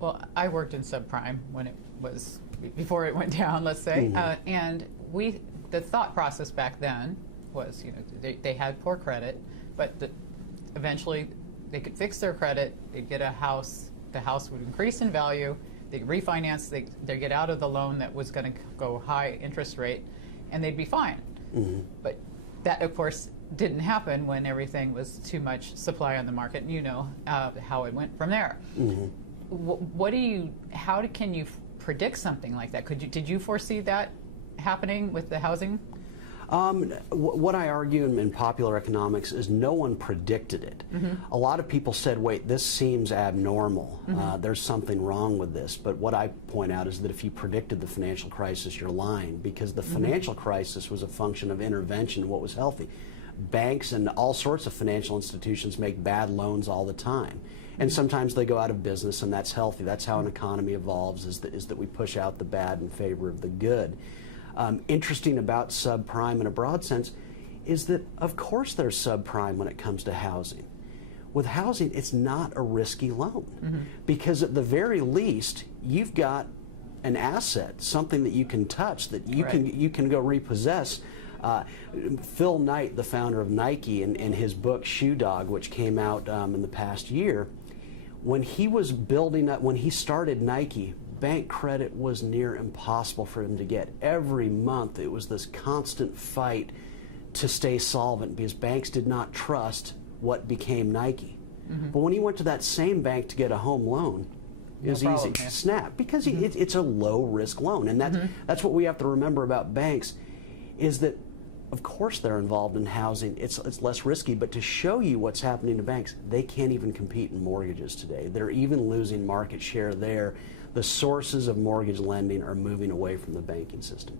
Well, I worked in subprime when it was, before it went down, let's say, and the thought process back then was, they had poor credit, but eventually they could fix their credit, they'd get a house, the house would increase in value, they'd refinance, they'd get out of the loan that was going to go high interest rate, and they'd be fine. But that, of course, didn't happen when everything was too much supply on the market, and how it went from there. How can you predict something like that? Did you foresee that happening with the housing? What I argue in popular economics is no one predicted it. A lot of people said, wait, this seems abnormal. There's something wrong with this. But what I point out is that if you predicted the financial crisis, you're lying, because the financial crisis was a function of intervention, what was healthy. Banks and all sorts of financial institutions make bad loans all the time. And sometimes they go out of business, and that's healthy. That's how an economy evolves, is that we push out the bad in favor of the good. Interesting about subprime in a broad sense is that, of course, there's subprime when it comes to housing. With housing, it's not a risky loan, because at the very least, you've got an asset, something that you can touch, that you can go repossess. Phil Knight, the founder of Nike, in his book Shoe Dog, which came out in the past year, when he was building up, when he started Nike, bank credit was near impossible for him to get. Every month it was this constant fight to stay solvent, because banks did not trust what became Nike. But when he went to that same bank to get a home loan, it was easy. Snap, because it's a low risk loan. And that's what we have to remember about banks, is that of course they're involved in housing. It's less risky, but to show you what's happening to banks, they can't even compete in mortgages today. They're even losing market share there. The sources of mortgage lending are moving away from the banking system.